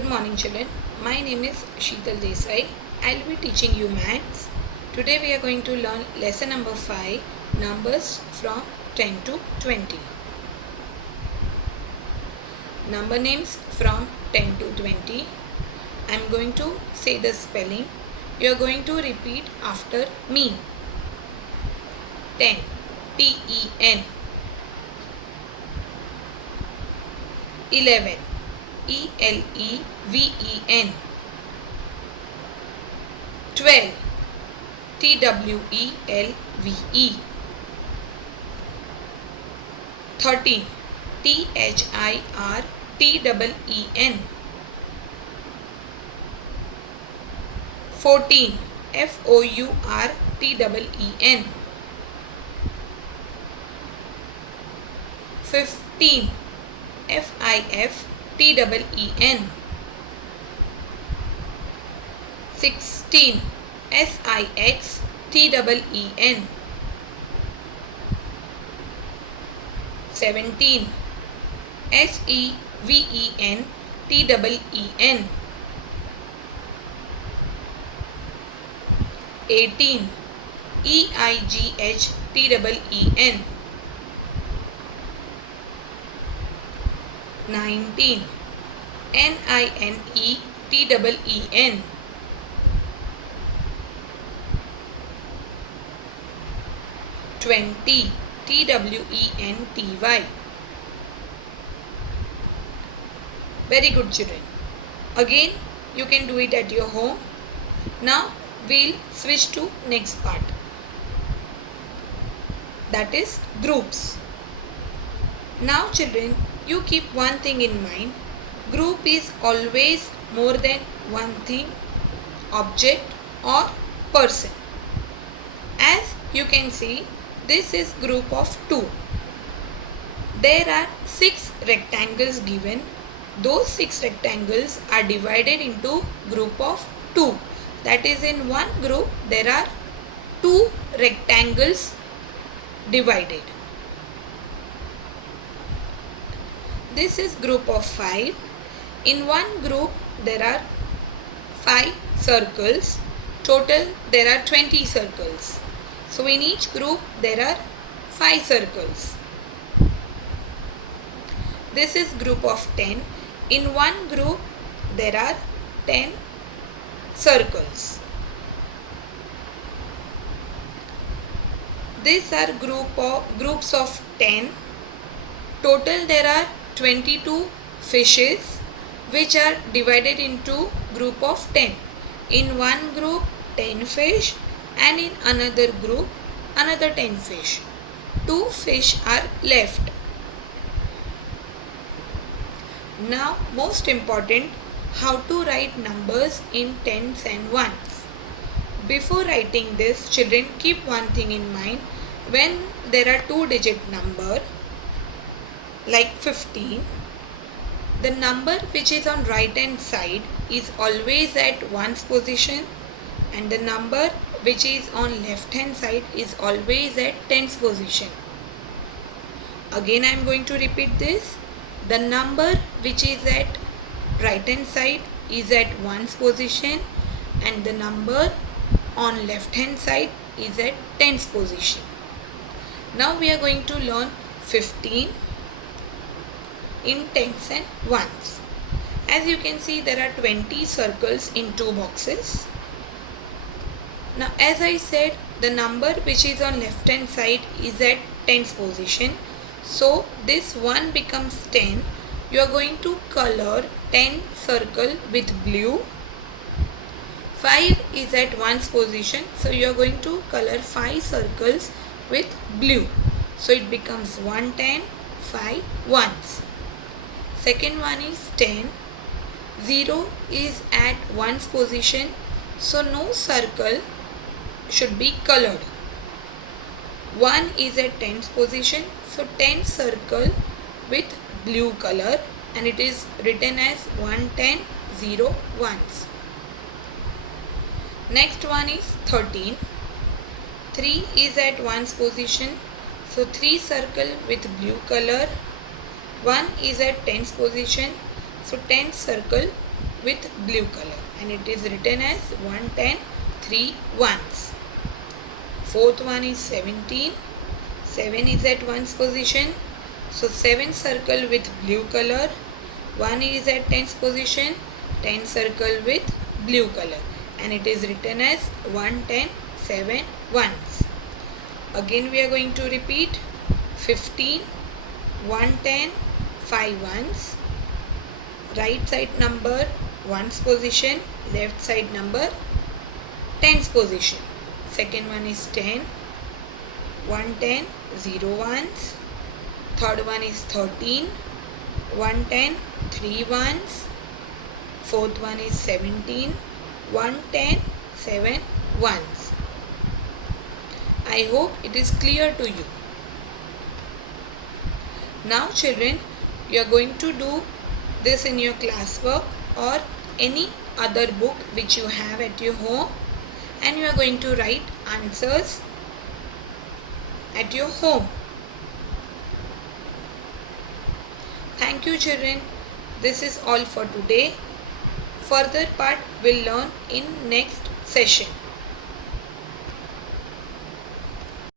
Good morning children. My name is Sheetal Desai. I'll be teaching you maths. Today we are going to learn lesson number 5, numbers from 10 to 20. Number names from 10 to 20. I'm going to say the spelling. You are going to repeat after me. 10. T-E-N. 11. E-L-E-V-E-N. 12. T-W-E-L-V-E. 13. T-H-I-R-T-E-E-N. 14. F-O-U-R-T-E-E-N. 15. F-I-F-T-E-E-N. 16. S-I-X-T-E-E-N. 17. S-E-V-E-N-T-E-E-N. 18. E-I-G-H-T-E-E-N. 19. N-I-N-E-T-E-E-N. 20. T-W-E-N-T-Y. Very good children. Again you can do it at your home. Now we'll switch to next part, that is groups. Now children, you keep one thing in mind. Group is always more than one thing, object or person. As you can see, this is group of 2. There are 6 rectangles given. Those 6 rectangles are divided into group of 2. That is, in one group there are 2 rectangles divided. This is group of 5. In one group there are 5 circles. Total there are 20 circles. So in each group there are 5 circles. This is group of 10. In one group there are 10 circles. These are groups of 10. Total there are 22 fishes which are divided into group of 10. In one group 10 fish and in another group another 10 fish. 2 fish are left. Now most important, how to write numbers in tens and ones. Before writing this, children, keep one thing in mind. When there are 2-digit number like 15, the number which is on right hand side is always at ones position and the number which is on left hand side is always at tens position. Again I am going to repeat this. The number which is at right hand side is at ones position and the number on left hand side is at tens position. Now we are going to learn 15 in tens and ones. As you can see, there are 20 circles in 2 boxes. Now as I said, the number which is on left hand side is at tens position. So this 1 becomes 10. You are going to color 10 circle with blue. 5 is at ones position. So you are going to color 5 circles with blue. So it becomes 1 10, 5 ones. Second one is 10. 0 is at ones position. So no circle should be colored. 1 is at tens position. So 10 circle with blue color and it is written as 1 10 0 ones. Next one is 13. 3 is at ones position. So 3 circle with blue color. 1 is at tens position. So 10 circle with blue color, and it is written as 1, 10, 3 ones. Fourth one is 17. 7 is at 1's position. So 7 circle with blue color. 1 is at 10's position. 10 circle with blue color, and it is written as 1, 10, 7 ones. Again we are going to repeat 15, 1, 10, 5 ones. Right side number 1's position, left side number 10's position. Second one is 10, 1, 10, 0 ones. Third one is 13, 1, 10, 3 ones. Fourth one is 17, 1, 10, 7 ones. I hope it is clear to you. Now children, you are going to do this in your classwork or any other book which you have at your home, and you are going to write answers at your home. Thank you children. This is all for today. Further part we'll learn in next session.